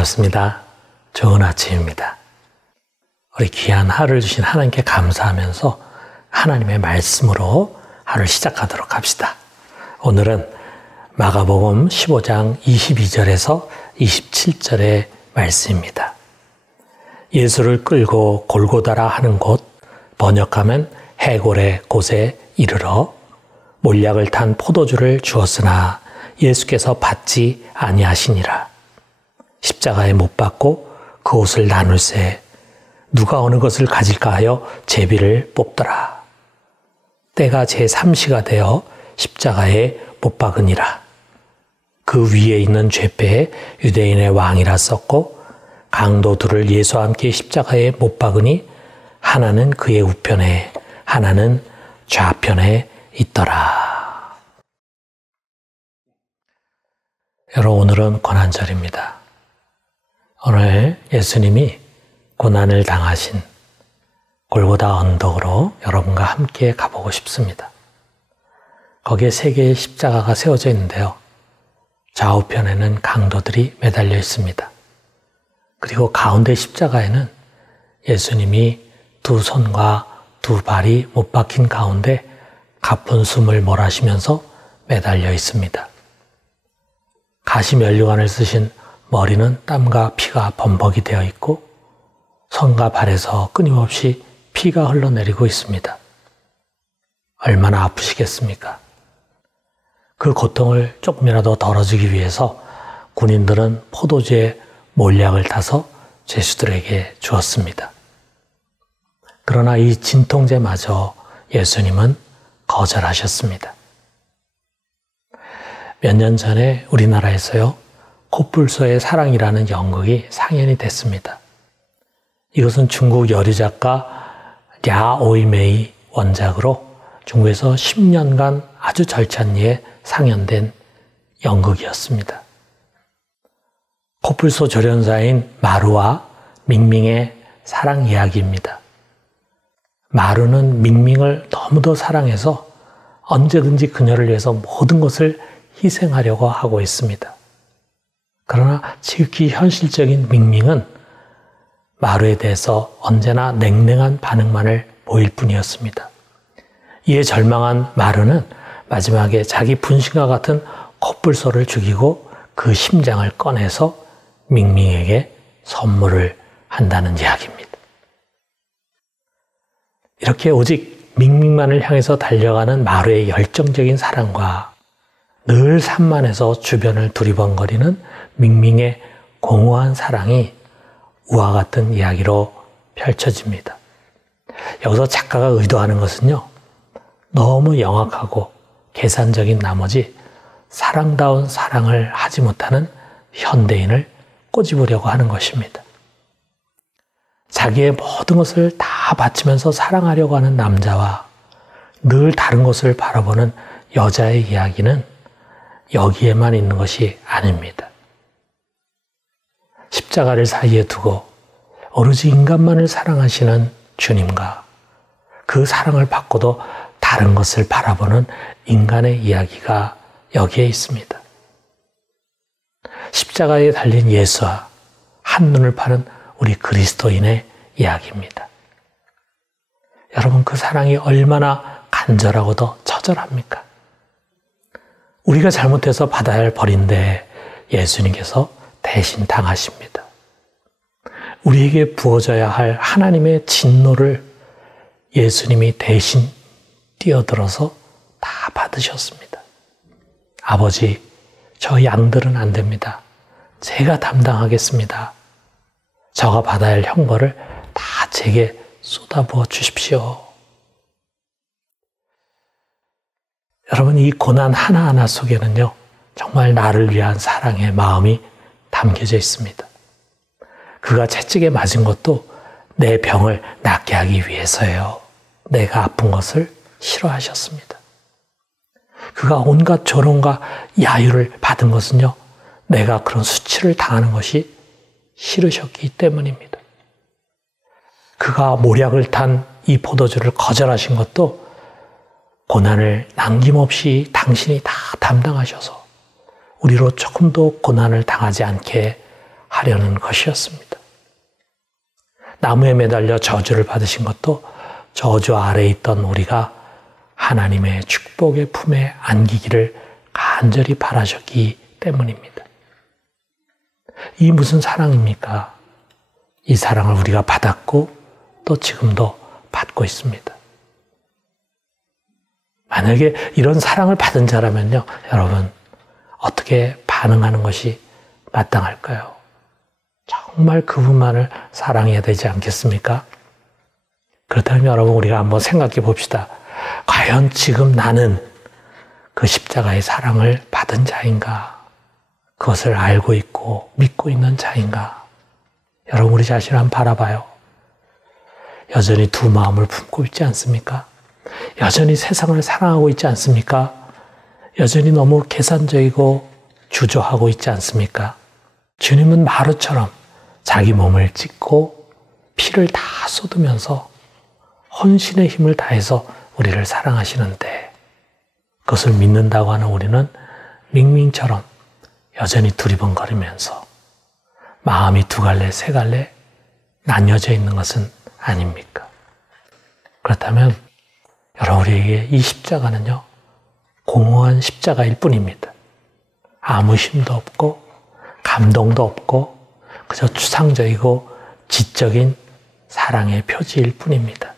반갑습니다. 좋은 아침입니다. 우리 귀한 하루를 주신 하나님께 감사하면서 하나님의 말씀으로 하루를 시작하도록 합시다. 오늘은 마가복음 15장 22절에서 27절의 말씀입니다. 예수를 끌고 골고다라 하는 곳, 번역하면 해골의 곳에 이르러 몰약을 탄 포도주를 주었으나 예수께서 받지 아니하시니라. 십자가에 못 박고 그 옷을 나눌새 누가 어느 것을 가질까 하여 제비를 뽑더라. 때가 제3시가 되어 십자가에 못 박으니라. 그 위에 있는 죄패에 유대인의 왕이라 썼고 강도 둘을 예수와 함께 십자가에 못 박으니 하나는 그의 우편에 하나는 좌편에 있더라. 여러분, 오늘은 고난절입니다. 오늘 예수님이 고난을 당하신 골고다 언덕으로 여러분과 함께 가보고 싶습니다. 거기에 3개의 십자가가 세워져 있는데요. 좌우편에는 강도들이 매달려 있습니다. 그리고 가운데 십자가에는 예수님이 두 손과 두 발이 못 박힌 가운데 가쁜 숨을 몰아쉬면서 매달려 있습니다. 가시면류관을 쓰신 머리는 땀과 피가 범벅이 되어 있고 손과 발에서 끊임없이 피가 흘러내리고 있습니다. 얼마나 아프시겠습니까? 그 고통을 조금이라도 덜어주기 위해서 군인들은 포도주에 몰약을 타서 죄수들에게 주었습니다. 그러나 이 진통제마저 예수님은 거절하셨습니다. 몇 년 전에 우리나라에서요, 코뿔소의 사랑이라는 연극이 상연이 됐습니다. 이것은 중국 여류작가 랴 오이메이 원작으로 중국에서 10년간 아주 절찬리에 상연된 연극이었습니다. 코뿔소 조련사인 마루와 밍밍의 사랑 이야기입니다. 마루는 밍밍을 너무도 사랑해서 언제든지 그녀를 위해서 모든 것을 희생하려고 하고 있습니다. 그러나 지극히 현실적인 밍밍은 마루에 대해서 언제나 냉랭한 반응만을 보일 뿐이었습니다. 이에 절망한 마루는 마지막에 자기 분신과 같은 코뿔소를 죽이고 그 심장을 꺼내서 밍밍에게 선물을 한다는 이야기입니다. 이렇게 오직 밍밍만을 향해서 달려가는 마루의 열정적인 사랑과 늘 산만해서 주변을 두리번거리는 밍밍의 공허한 사랑이 우화 같은 이야기로 펼쳐집니다. 여기서 작가가 의도하는 것은요, 너무 영악하고 계산적인 나머지 사랑다운 사랑을 하지 못하는 현대인을 꼬집으려고 하는 것입니다. 자기의 모든 것을 다 바치면서 사랑하려고 하는 남자와 늘 다른 것을 바라보는 여자의 이야기는 여기에만 있는 것이 아닙니다. 십자가를 사이에 두고 오로지 인간만을 사랑하시는 주님과 그 사랑을 받고도 다른 것을 바라보는 인간의 이야기가 여기에 있습니다. 십자가에 달린 예수와 한눈을 파는 우리 그리스도인의 이야기입니다. 여러분, 그 사랑이 얼마나 간절하고도 처절합니까? 우리가 잘못해서 받아야 할 벌인데 예수님께서 대신 당하십니다. 우리에게 부어져야 할 하나님의 진노를 예수님이 대신 뛰어들어서 다 받으셨습니다. 아버지, 저 양들은 안 됩니다. 제가 담당하겠습니다. 저가 받아야 할 형벌을 다 제게 쏟아부어 주십시오. 여러분, 이 고난 하나하나 속에는요, 정말 나를 위한 사랑의 마음이 담겨져 있습니다. 그가 채찍에 맞은 것도 내 병을 낫게 하기 위해서예요. 내가 아픈 것을 싫어하셨습니다. 그가 온갖 조롱과 야유를 받은 것은요, 내가 그런 수치를 당하는 것이 싫으셨기 때문입니다. 그가 모략을 탄 이 포도주를 거절하신 것도 고난을 남김없이 당신이 다 담당하셔서 우리로 조금도 고난을 당하지 않게 하려는 것이었습니다. 나무에 매달려 저주를 받으신 것도 저주 아래에 있던 우리가 하나님의 축복의 품에 안기기를 간절히 바라셨기 때문입니다. 이 무슨 사랑입니까? 이 사랑을 우리가 받았고 또 지금도 받고 있습니다. 만약에 이런 사랑을 받은 자라면요, 여러분 어떻게 반응하는 것이 마땅할까요? 정말 그분만을 사랑해야 되지 않겠습니까? 그렇다면 여러분 우리가 한번 생각해 봅시다. 과연 지금 나는 그 십자가의 사랑을 받은 자인가? 그것을 알고 있고 믿고 있는 자인가? 여러분 우리 자신을 한번 바라봐요. 여전히 두 마음을 품고 있지 않습니까? 여전히 세상을 사랑하고 있지 않습니까? 여전히 너무 계산적이고 주저하고 있지 않습니까? 주님은 마루처럼 자기 몸을 찢고 피를 다 쏟으면서 헌신의 힘을 다해서 우리를 사랑하시는데 그것을 믿는다고 하는 우리는 밍밍처럼 여전히 두리번거리면서 마음이 두 갈래 세 갈래 나뉘어져 있는 것은 아닙니까? 그렇다면 여러분 우리에게 이 십자가는요 공허한 십자가일 뿐입니다. 아무 힘도 없고 감동도 없고 그저 추상적이고 지적인 사랑의 표지일 뿐입니다.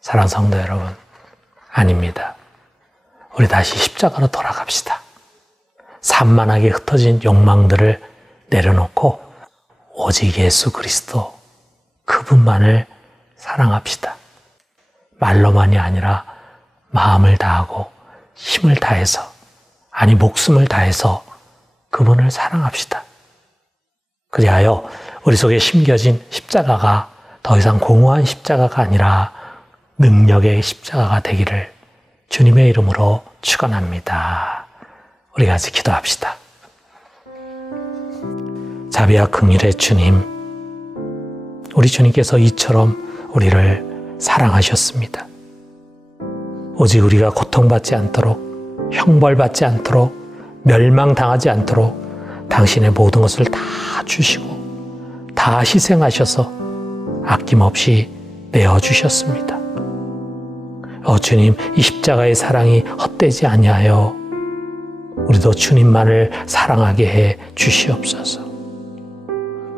사랑하는 성도 여러분, 아닙니다. 우리 다시 십자가로 돌아갑시다. 산만하게 흩어진 욕망들을 내려놓고 오직 예수 그리스도 그분만을 사랑합시다. 말로만이 아니라 마음을 다하고 힘을 다해서, 아니 목숨을 다해서 그분을 사랑합시다. 그리하여 우리 속에 심겨진 십자가가 더 이상 공허한 십자가가 아니라 능력의 십자가가 되기를 주님의 이름으로 축원합니다. 우리 같이 기도합시다. 자비와 긍휼의 주님, 우리 주님께서 이처럼 우리를 사랑하셨습니다. 오직 우리가 고통받지 않도록, 형벌받지 않도록, 멸망당하지 않도록 당신의 모든 것을 다 주시고 다 희생하셔서 아낌없이 내어주셨습니다. 주님, 이 십자가의 사랑이 헛되지 아니하여 우리도 주님만을 사랑하게 해 주시옵소서.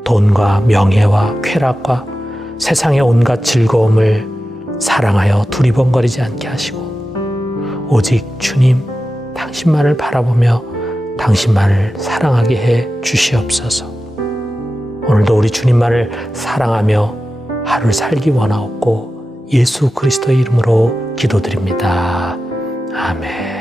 돈과 명예와 쾌락과 세상의 온갖 즐거움을 사랑하여 두리번거리지 않게 하시고 오직 주님, 당신만을 바라보며 당신만을 사랑하게 해 주시옵소서. 오늘도 우리 주님만을 사랑하며 하루를 살기 원하옵고 예수 그리스도의 이름으로 기도드립니다. 아멘.